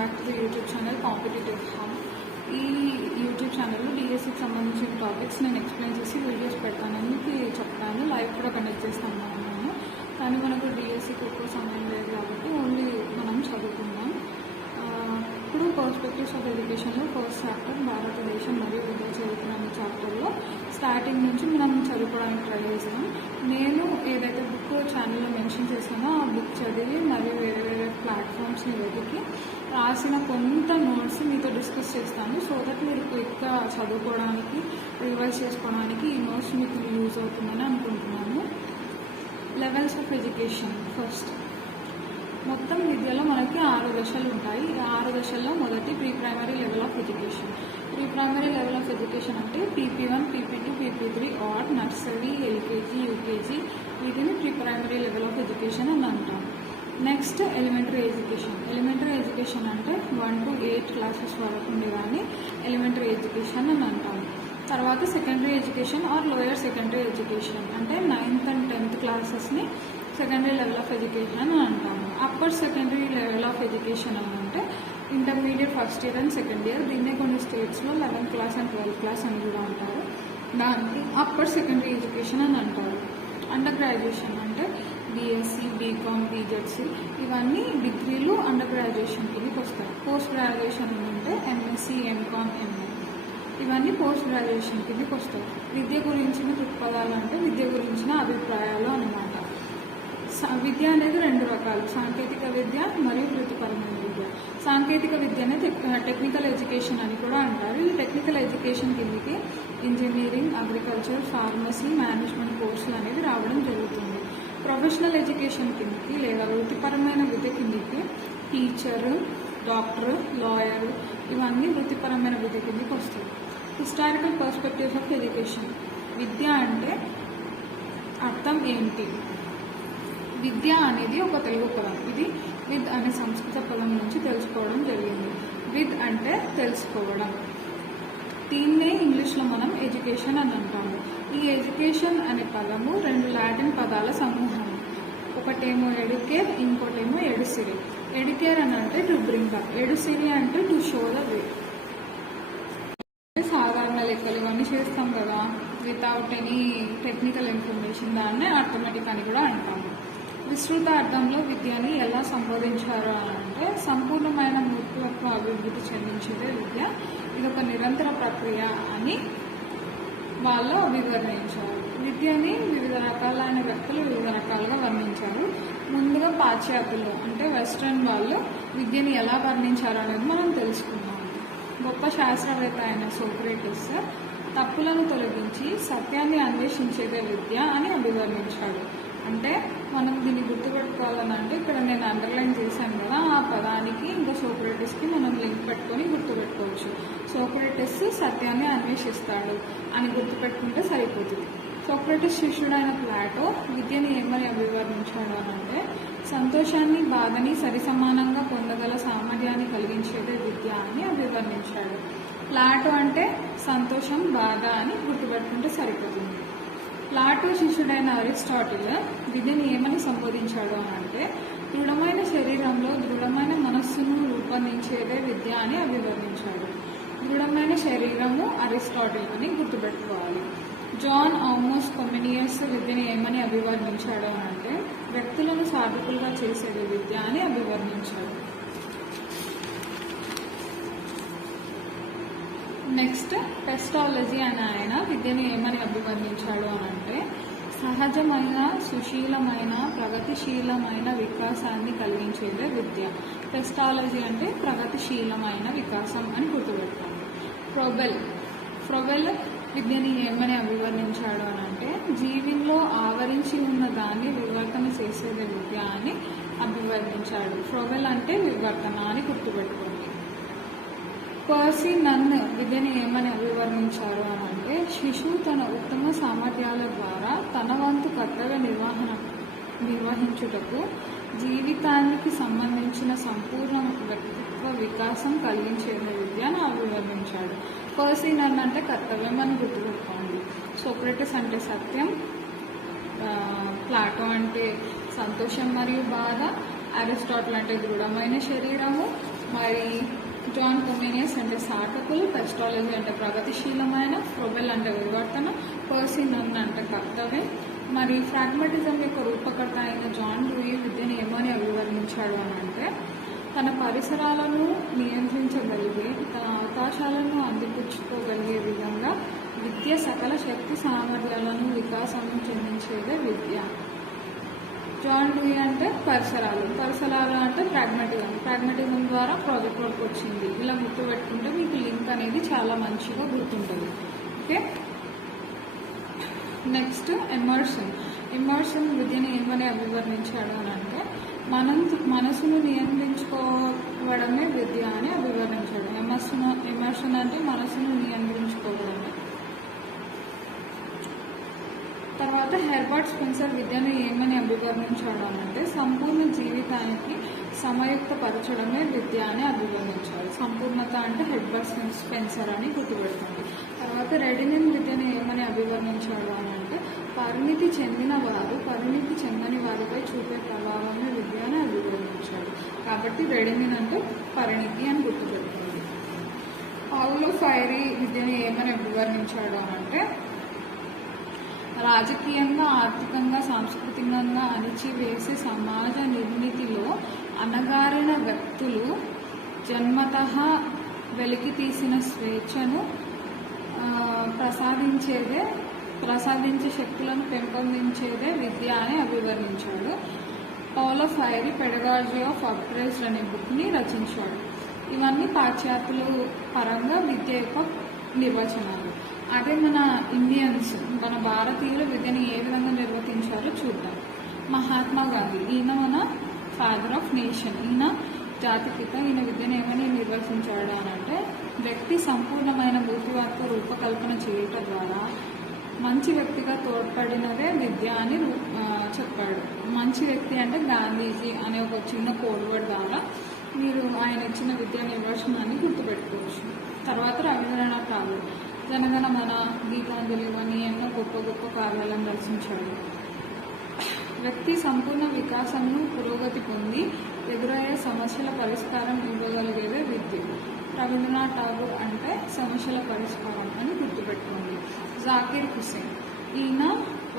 Back to the YouTube channel competitive hub. ఈ YouTube ఛానల్లో డిఎస్సికి సంబంధించిన టాపిక్స్ నేను ఎక్స్ప్లెయిన్ చేసి వీడియోస్ పెడతానని చెప్తాను. లైవ్ కూడా కండక్ట్ చేస్తాను నేను. కానీ మనకు డిఎస్సికి ఎక్కువ సమయం లేదు కాబట్టి ఓన్లీ మనం చదువుకుందాం. ఇప్పుడు పర్స్పెక్టివ్స్ ఆఫ్ ఎడ్యుకేషన్లో ఫస్ట్ చాప్టర్ భారతదేశం మరియు విద్యా చరిత్ర అనే చాప్టర్లో స్టార్టింగ్ నుంచి మనం చదువుకోవడానికి ట్రై చేసాం. నేను ఏదైతే బుక్ ఛానల్లో మెన్షన్ చేసానో ఆ బుక్ చదివి మరియు వేరే వేరే ప్లాట్ఫామ్స్ని వెతికి రాసిన కొంత నోట్స్ మీతో డిస్కస్ చేస్తాను. సో దట్ మీరు క్విక్గా చదువుకోవడానికి రివైజ్ చేసుకోవడానికి ఈ నోట్స్ మీకు యూజ్ అవుతుందని అనుకుంటున్నాను. Levels of education. ఫస్ట్ మొత్తం విద్యలో మనకి 6 దశలు ఉంటాయి. ఈ 6 దశల్లో మొదటి pre primary level of education. Pre primary level of education అంటే PP1, PP2, PP3 or nursery, LKG, UKG వీటిని pre primary level of education అని అంటాం. Next elementary education. Elementary education అంటే 1 to 8 క్లాసెస్ వరకు ఉండేదాన్ని ఎలిమెంటరీ ఎడ్యుకేషన్ అని అంటాం. తర్వాత secondary education or lower secondary education అంటే 9th and 10th క్లాసెస్ని సెకండరీ లెవెల్ ఆఫ్ ఎడ్యుకేషన్ అని అంటాము. Upper secondary level of education అని అంటే intermediate first year and second year. దీన్నే కొన్ని స్టేట్స్లో 11th class and 12th class అని కూడా అంటారు. దాన్ని అప్పర్ సెకండరీ ఎడ్యుకేషన్ అని అంటారు. అండర్ గ్రాడ్యుయేషన్ అంటే BSc, BCom, BJC ఇవన్నీ డిగ్రీలు అండర్ గ్రాడ్యుయేషన్ కిందకి వస్తాయి. పోస్ట్ గ్రాడ్యుయేషన్ అంటే MSc, MCom, MA ఇవన్నీ పోస్ట్ గ్రాడ్యుయేషన్ కిందకి వస్తాయి. విద్య గురించిన దృక్పథాలు అంటే విద్య గురించిన అభిప్రాయాలు అన్నమాట. విద్య అనేది 2 రకాలు, సాంకేతిక విద్య మరియు వృత్తిపరమైన విద్య. సాంకేతిక విద్యనే టెక్నికల్ ఎడ్యుకేషన్ అని కూడా అంటారు. ఈ టెక్నికల్ ఎడ్యుకేషన్ కిందకి ఇంజనీరింగ్, అగ్రికల్చర్, ఫార్మసీ, మేనేజ్మెంట్ కోర్సులు అనేది రావడం జరుగుతుంది. ప్రొఫెషనల్ ఎడ్యుకేషన్ కిందకి లేదా వృత్తిపరమైన విద్య కిందకి టీచరు, డాక్టర్, లాయర్ ఇవన్నీ వృత్తిపరమైన విద్య కిందకి వస్తాయి. Historical perspectives of education. విద్య అంటే అర్థం ఏంటి? విద్య అనేది ఒక తెలుగు పదం. ఇది విద్ అనే సంస్కృత పదం నుంచి తెలుసుకోవడం జరిగింది. విద్ అంటే తెలుసుకోవడం. దీన్నే ఇంగ్లీష్లో మనం ఎడ్యుకేషన్ అని అంటాము. ఈ ఎడ్యుకేషన్ అనే పదము 2 లాటిన్ పదాల సమూహం. ఒకటేమో ఎడ్యుకేర్, ఇంకోటేమో ఎడుసిరి. ఎడ్యుకేర్ అని అంటే టు బ్రింగ్ అప్, ఎడుసిరి అంటే టు షో ద వే. సాధారణ లెక్కలు ఇవన్నీ చేస్తాం కదా వితౌట్ ఎనీ టెక్నికల్ ఇన్ఫర్మేషన్, దాన్నే అర్థమెటిక్ అని కూడా అంటాము. విస్తృత అర్థంలో విద్యని ఎలా సంబోధించారు అంటే సంపూర్ణమైన మూర్తిత్వ అభివృద్ధి చెందించేదే విద్య. ఇది ఒక నిరంతర ప్రక్రియ అని వాళ్ళు వివరించారు. విద్యని వివిధ రకాలైన వ్యక్తులు వివిధ రకాలుగా వర్ణించారు. ముందుగా పాశ్చాత్యులు అంటే వెస్ట్రన్ వాళ్ళు విద్యని ఎలా వర్ణించారు అనేది మనం తెలుసుకున్నాం. గొప్ప శాస్త్రవేత్త అయిన సోక్రటీస్ తప్పులను తొలగించి సత్యాన్ని అన్వేషించేదే విద్య అని అభివర్ణించాడు. అంటే మనం దీన్ని గుర్తుపెట్టుకోవాలని అంటే ఇక్కడ నేను అండర్లైన్ చేశాను కదా, ఆ పదానికి ఇంకా సోక్రటీస్కి మనం లింక్ పెట్టుకొని గుర్తుపెట్టుకోవచ్చు. సోక్రటీస్ సత్యాన్ని అన్వేషిస్తాడు అని గుర్తుపెట్టుకుంటే సరిపోతుంది. సోక్రటీస్ శిష్యుడైన ప్లాటో విద్యని ఏమని అభివర్ణించాడు అని అంటే సంతోషాన్ని, బాధని సరిసమానంగా పొందగల సామర్థ్యాన్ని కలిగించేదే విద్య అని అభివర్ణించాడు. ప్లాటో అంటే సంతోషం, బాధ అని గుర్తుపెట్టుకుంటే సరిపోతుంది. ప్లాటో శిష్యుడైన అరిస్టాటిల్ విద్యని ఏమని సంబోధించాడు అని అంటే దృఢమైన శరీరంలో దృఢమైన మనస్సును రూపొందించేదే విద్య అని అభివర్ణించాడు. దృఢమైన శరీరము అరిస్టాటిల్ అని గుర్తుపెట్టుకోవాలి. జాన్ ఆమోస్ కొమెనియస్ విద్యని ఏమని అభివర్ణించాడు అని అంటే వ్యక్తులను సాధకులుగా చేసేది విద్య అని అభివర్ణించాడు. నెక్స్ట్ పెస్టాలజీ అని ఆయన విద్యని ఏమని అభివర్ణించాడు అని అంటే సహజమైన, సుశీలమైన, ప్రగతిశీలమైన వికాసాన్ని కలిగించేదే విద్య. పెస్టాలజీ అంటే ప్రగతిశీలమైన వికాసం అని గుర్తుపెట్టాలి. ఫ్రోబెల్ విద్యని ఏమని అభివర్ణించాడు అని అంటే జీవిలో ఆవరించి ఉన్న దాన్ని వివర్తన చేసేదే విద్య అని అభివర్ణించాడు. ఫ్రోబెల్ అంటే వివర్తన అని గుర్తుపెట్టుకోండి. పర్సీ నన్ విద్యని ఏమని అభివర్ణించారు అని అంటే శిశువు తన ఉత్తమ సామర్థ్యాల ద్వారా తన వంతు కర్తవ్య నిర్వహించుటకు జీవితానికి సంబంధించిన సంపూర్ణ వ్యక్తిత్వ వికాసం కలిగించేది విద్య అని అభివర్ణించాడు. పర్సీ నన్ అంటే కర్తవ్యం అని గుర్తుపెట్టుకోండి. సోక్రటీస్ అంటే సత్యం, ప్లాటో అంటే సంతోషం మరియు బాధ, అరిస్టాటిల్ అంటే దృఢమైన శరీరము, ఫైరీ, జాన్ కొమేనియస్ అంటే సాధకులు, పెస్టాలజీ అంటే ప్రగతిశీలమైన, ఫ్రోబెల్ అంటే వివర్తన, పర్సీ నన్ అంటే కర్తవ్యం. మరి ఫ్రాగ్మటిజం యొక్క రూపకర్త అయిన జాన్ డూయి విద్యను ఏమని అభివర్ణించాడు అని అంటే, తన పరిసరాలను నియంత్రించగలిగే, తన అవకాశాలను అందిపుచ్చుకోగలిగే విధంగా విద్య సకల శక్తి సామర్థ్యాలను వికాసం చెందించేదే విద్య. జాన్ డూయి అంటే పరిసరాలు అంటే ప్రాగ్మటిజం ద్వారా ప్రాజెక్ట్ వర్క్ వచ్చింది. ఇలా గుర్తుపెట్టుకుంటే మీకు లింక్ అనేది చాలా మంచిగా గుర్తుంటుంది. ఓకే, నెక్స్ట్ ఎమర్సన్ విద్యను ఏమని అభివర్ణించాడు అని అంటే, మనసును నియంత్రించుకోవడమే విద్య అని అభివర్ణించాడు. ఎమర్సన్ అంటే మనసును నియంత్రించుకోవడమే. తర్వాత హెర్బర్ట్ స్పెన్సర్ విద్యను ఏమని అభివర్ణించాడు అని అంటే, సంపూర్ణ జీవితానికి సమయుక్తపరచడమే విద్య అని అభివర్ణించాడు. సంపూర్ణత అంటే హెర్బర్ట్ స్పెన్సర్ అని గుర్తుపెడుతుంది. తర్వాత రెడినిన్ విద్యను ఏమని అభివర్ణించాడు అని అంటే, పరిణితి చెందిన వారు పరిణితి చెందని వారిపై చూపే ప్రభావమే విద్య అని అభివర్ణించాడు. కాబట్టి రెడినిన్ అంటే పరిణితి అని గుర్తుపెడుతుంది. పావులో ఫైరీ విద్యను ఏమని అభివర్ణించాడు అని అంటే, రాజకీయంగా, ఆర్థికంగా, సాంస్కృతికంగా అణిచివేసే సమాజ నిర్మితిలో అణగారిన వ్యక్తులు జన్మతః వెలికి తీసిన స్వేచ్ఛను ప్రసాదించే శక్తులను పెంపొందించేదే విద్య అని అభివర్ణించాడు. Paulo Freire pedagogy of oppressed అనే బుక్ని రచించాడు. ఇవన్నీ పాశ్చాత్యుల పరంగా విద్య యొక్క నిర్వచనాలు. అదే మన ఇండియన్స్, మన భారతీయులు విద్యను ఏ విధంగా నిర్వర్తించారో చూద్దాం. మహాత్మా గాంధీ, ఈయన మన ఫాదర్ ఆఫ్ నేషన్, ఈయన జాతిపిత. ఈయన విద్యను ఏమని నిర్వచించాడు అని అంటే, వ్యక్తి సంపూర్ణమైన బుద్ధివాత్తో రూపకల్పన చేయటం ద్వారా మంచి వ్యక్తిగా తోడ్పడినదే విద్య అని చెప్పాడు. మంచి వ్యక్తి అంటే గాంధీజీ అనే ఒక చిన్న కోడ్ వర్డ్ ద్వారా మీరు ఆయన ఇచ్చిన విద్యా నిర్వచనాన్ని గుర్తుపెట్టుకోవచ్చు. తర్వాత రవీంద్రనాథ్ ఠాగూర్ జనగణమన, గీతాంజలి అని ఎన్నో గొప్ప గొప్ప కార్యాలను రచించాడు. వ్యక్తి సంపూర్ణ వికాసంను పురోగతి పొంది ఎదురయ్యే సమస్యల పరిష్కారం ఇవ్వగలిగేదే విద్య. రవీంద్రనాథ్ ఠాగూర్ అంటే సమస్యల పరిష్కారం అని గుర్తుపెట్టుకోండి. జాకీర్ హుసేన్, ఈయన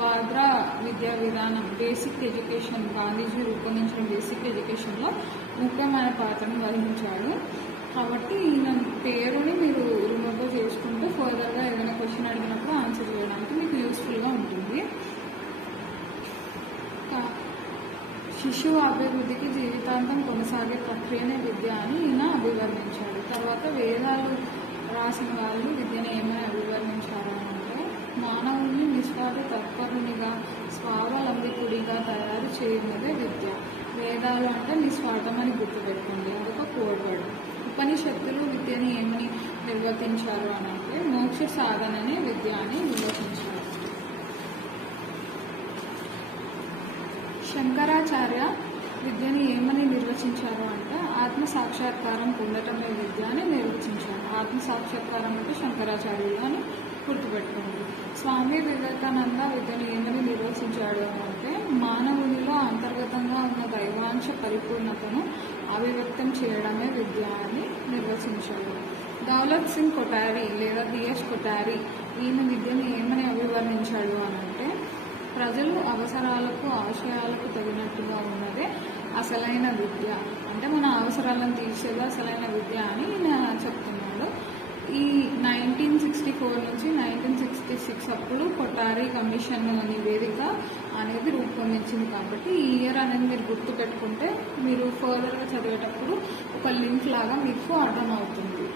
వాద్రా విద్యా విధానం, బేసిక్ ఎడ్యుకేషన్, గాంధీజీ రూపొందించిన బేసిక్ ఎడ్యుకేషన్లో ముఖ్యమైన పాత్రను వహించాడు. కాబట్టి ఈయన పేరుని మీరు రిమెంబర్ చేసుకుంటూ ఫర్దర్గా ఏదైనా క్వశ్చన్ అడిగినప్పుడు ఆన్సర్ చేయడానికి మీకు యూస్ఫుల్గా ఉంటుంది. శిశువు అభివృద్ధికి జీవితాంతం కొనసాగే ప్రక్రియనే విద్య అని ఈయన అభివర్ణించాడు. తర్వాత వేదాలు రాసిన వాళ్ళు విద్యను ఏమని అభివర్ణించారు అంటే, మానవుడిని నిస్వార్థ తత్పరునిగా, స్వావలంబికుడిగా తయారు చేయనిదే విద్య. వేదాలు అంటే నిస్వార్థం అని గుర్తుపెట్టుకోండి, అదొక కోడ్ వర్డ్. ఉపనిషత్తులు విద్యని ఏమని నిర్వర్తించారు అని అంటే, మోక్ష సాధననే విద్య అని నిర్వచించారు. శంకరాచార్య విద్యని ఏమని నిర్వచించారు అంటే, ఆత్మ సాక్షాత్కారం పొందటమే విద్య అని నిర్వచించారు. ఆత్మ సాక్షాత్కారం అంటే శంకరాచార్యులు అని గుర్తుపెట్టుకోండి. స్వామి వివేకానంద విద్యను ఏమని నిర్వచించాడు అంటే, మానవునిలో అంతర్గతంగా ఉన్న దైవాంశ పరిపూర్ణతను అభివ్యక్తం చేయడమే విద్య అని నిర్వచించాడు. దౌలత్ సింగ్ కొఠారి లేదా డిఎస్ కొఠారి, ఈయన విద్యను ఏమని అభివర్ణించాడు అని అంటే, ప్రజలు అవసరాలకు, ఆశయాలకు తగినట్టుగా ఉన్నదే అసలైన విద్య. అంటే మన అవసరాలను తీర్చేది అసలైన విద్య అని ఈయన చెప్తున్నాడు. ఈ 1964 నుంచి 1966 అప్పుడు కొఠారి కమిషన్ నివేదిక అనేది రూపొందించింది. కాబట్టి ఈ ఇయర్ అనేది మీరు గుర్తుపెట్టుకుంటే మీరు ఫర్దర్గా చదివేటప్పుడు ఒక లింక్ లాగా మీకు అర్థమవుతుంది.